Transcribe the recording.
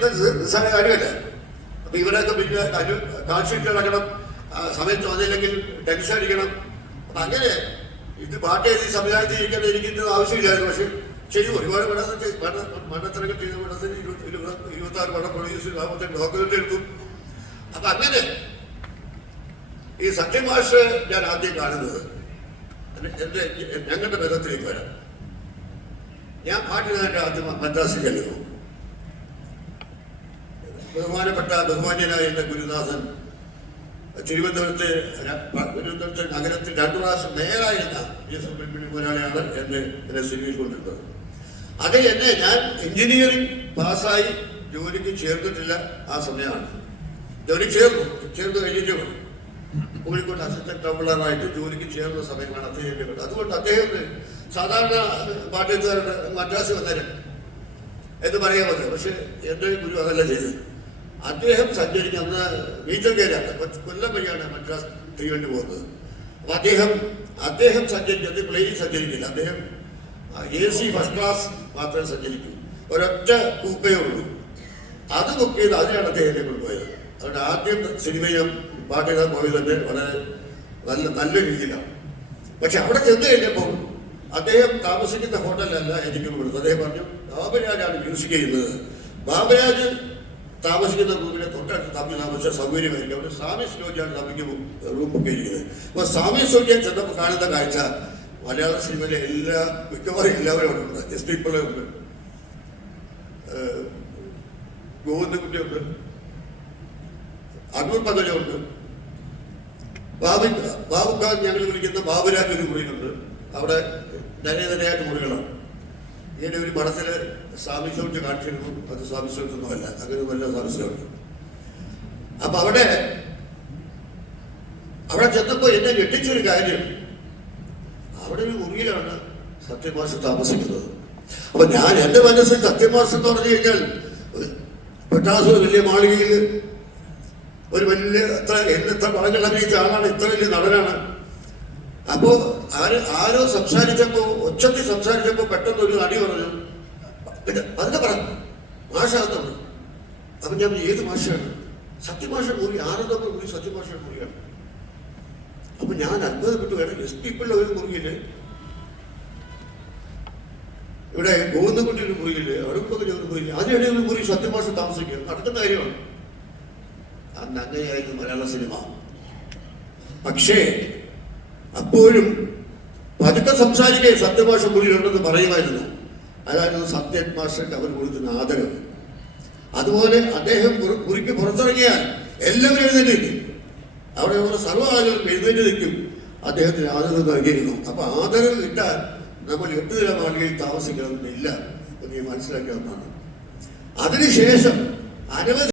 നിസ്സാര കാര്യമല്ല. അപ്പൊ ഇവരൊക്കെ പിന്നെ കാൽഷീറ്റ് അടക്കണം, സമയത്ത് വന്നില്ലെങ്കിൽ ടെൻഷൻ അടിക്കണം. അപ്പൊ അങ്ങനെ ഇത് പാട്ട് എഴുതി സംവിധാനത്തിൽ ഇരിക്കേണ്ട എനിക്കിത് ആവശ്യമില്ലായിരുന്നു. പക്ഷെ ചെയ്യും, ഒരുപാട് മണ്ണത്തിനൊക്കെ ചെയ്ത പടത്തിന് 26 പടം പ്രൊഡ്യൂസ് 45 ഡോക്യുമെന്റ് എടുത്തു. അപ്പൊ അങ്ങനെ ഈ സത്യമാഷ് ഞാൻ ആദ്യം കാണുന്നത് ഞങ്ങളുടെ ബന്ധത്തിലേക്ക് വരാം. ഞാൻ പാട്ടുകാരൻ്റെ ആദ്യം മദ്രാസിൽ ചെല്ലുന്നു. ബഹുമാന്യനായ എൻ്റെ ഗുരുനാഥൻ തിരുവനന്തപുരത്ത് നഗരത്തിൽ 2 പ്രാവശ്യം മേയറായിരുന്ന മുതലാളിയാണ് എന്നെ സിനിമയിൽ കൊണ്ടിരുന്നത്. അത് എന്നെ ഞാൻ എഞ്ചിനീയറിംഗ് പാസ്സായി ജോലിക്ക് ചേർന്നിട്ടില്ല. ആ സമയമാണ് ജോലി ചേർന്ന് കഴിഞ്ഞിട്ടേ ഉള്ളൂ. കോഴിക്കോട് അസിസ്റ്റന്റ് ട്രബിളറായിട്ട് ജോലിക്ക് ചേർന്ന സമയമാണ് അദ്ദേഹം. അതുകൊണ്ട് അദ്ദേഹത്തിന് സാധാരണ പാട്ടെഴുത്തുകാരുടെ മദ്രാസ് വന്നേരം എന്ന് പറയാൻ പറ്റും. പക്ഷെ എൻ്റെ ഗുരു അതല്ല ചെയ്തത്. അദ്ദേഹം സഞ്ചരിക്കുന്ന അന്ന് മീറ്റർ ഗേജാണ്, കൊല്ലം വഴിയാണ് മദ്രാസ് തീവണ്ടി പോകുന്നത്. അപ്പൊ അദ്ദേഹം സഞ്ചരിക്കുന്നത് പ്ലെയിൻ സഞ്ചരിക്കില്ല. അദ്ദേഹം AC ഫസ്റ്റ് ക്ലാസ് മാത്രമേ സഞ്ചരിക്കൂ. ഒരൊറ്റ കൂപ്പയേ ഉള്ളൂ. അത് ബുക്ക് ചെയ്ത് അതിനാണ് അദ്ദേഹത്തെ കൊണ്ടുപോയത്. അതുകൊണ്ട് ആദ്യം സിനിമയും പാട്ടെഴുതാൻ പോയത് തന്നെ വളരെ നല്ല രീതിയിലാണ്. പക്ഷെ അവിടെ ചെന്ന് കഴിഞ്ഞപ്പോൾ അദ്ദേഹം താമസിക്കുന്ന ഹോട്ടലല്ല എനിക്ക് കൊടുത്തത്. അദ്ദേഹം പറഞ്ഞു, ബാബുരാജാണ് മ്യൂസിക് ചെയ്യുന്നത്. ബാബുരാജ് താമസിക്കുന്ന റൂമിലെ തൊട്ടടുത്ത് തമ്മിൽ താമസിച്ച സൗകര്യമായിരിക്കും. അവിടെ സാമീസ് ലോഡ്ജാണ് തമ്മിക്ക് റൂം ബുക്ക് ചെയ്തിരിക്കുന്നത്. അപ്പൊ സാമീസ് ലോഡ്ജാൻ ചെന്നപ്പോൾ കാണുന്ന കാഴ്ച മലയാള സിനിമയിലെ മിക്കവാറും എല്ലാവരും അവിടെ ഉണ്ട്. എസ് പി പിള്ളയുണ്ട്, ഗോവിന്ദൻകുട്ടിയുണ്ട്, അടൂർ പങ്കജമുണ്ട്, ബാബുക്കാർ ഞങ്ങൾ വിളിക്കുന്ന ബാബുരാജ് ഒരു മുറിയിലുണ്ട്. അവിടെ നിരയായിട്ട് മുറികളാണ്. ഇങ്ങനെ ഒരു പടത്തിൽ സാമിസോട്ട് കാണിച്ചിരുന്നു. അത് സാമിസോട്ടൊന്നുമല്ല, അങ്ങനെ വല്ല സാമിസോട്ട്. അപ്പൊ അവിടെ ചെന്നപ്പോ എന്നെ ഞെട്ടിച്ചൊരു കാര്യം, അവിടെ ഒരു മുറിയിലാണ് സത്യമാഷ് താമസിക്കുന്നത്. അപ്പൊ ഞാൻ എന്റെ മനസ്സിൽ സത്യമാഷ് എന്ന് പറഞ്ഞു കഴിഞ്ഞാൽ പെട്ടാസ് വലിയ മാളികയിൽ ഒരു വലിയ എത്ര പടങ്ങൾ അഭിനയിച്ച ആളാണ്, ഇത്ര വലിയ നടനാണ്. അപ്പോ ആരോ ഒച്ചത്തിൽ സംസാരിച്ചപ്പോ പെട്ടെന്ന് ഒരു അടി പറഞ്ഞു, അതിനെ പറ മാഷാകുന്നു. അപ്പൊ ഞാൻ ഏത് മാഷാണ്? സത്യമാഷ മുറി, ആനന്ദപ്പുറ മുറി സത്യമാഷയുടെ മുറിയാണ്. അപ്പൊ ഞാൻ അത്ഭുതപ്പെട്ടു. വേണം എസ് പി പിള്ള ഒരു മുറിയില്, ഇവിടെ ഗോവിന്ദൻകുട്ടി ഒരു മുറിയില്, അടുപ്പൊക്കെ ഒരു മുറിയില്, അതിനിടെ ഒരു മുറി സത്യമാഷ താമസിക്കുക നടക്കുന്ന കാര്യമാണ്. അന്ന് അങ്ങനെയായിരുന്നു മലയാള സിനിമ. പക്ഷേ അപ്പോഴും പതുക്കെ സംസാരിക്കേ സത്യഭാഷ മുറിയിലുണ്ടെന്ന് പറയുമായിരുന്നു. അതായിരുന്നു സത്യൻ മാഷക്ക് അവർ കൊടുക്കുന്ന ആദരവ്. അതുപോലെ അദ്ദേഹം മുറിക്ക് പുറത്തിറങ്ങിയാൽ എല്ലാവരും എഴുന്നേറ്റ് അവിടെ ഉള്ള സർവ്വ ആളുകളും എഴുന്നേറ്റ് നിൽക്കും. അദ്ദേഹത്തിന് ആദരവ് നൽകിയിരുന്നു. അപ്പൊ ആദരവ് കിട്ടാൻ നമ്മൾ 8 നില മാളികയിൽ താമസിക്കണമെന്നില്ല എന്ന് മനസ്സിലാക്കിയ ഒന്നാണ്. അതിനുശേഷം അനവധി